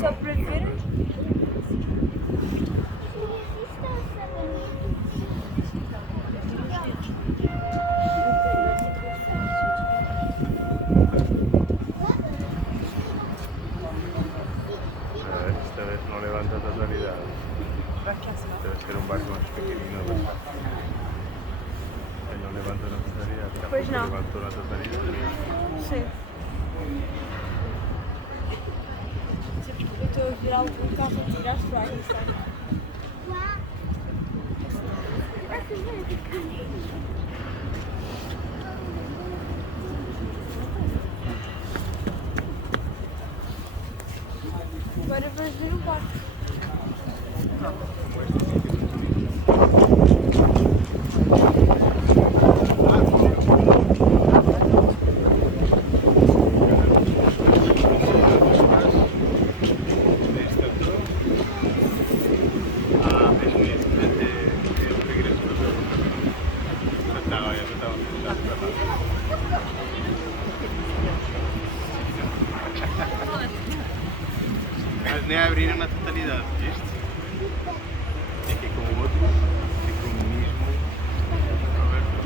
Só para ver. Esta vez no levanta totalidad. Debe ser un barco más pequeño. Que no levanta la totalidad. Pois não. Levantou na totalidade. Sim. Eu estou a ver algum carro a tirar fora, sabe? Agora vamos ver o barco. Nem abriram na totalidade, viste? É que com o outro ficou mesmo aberto.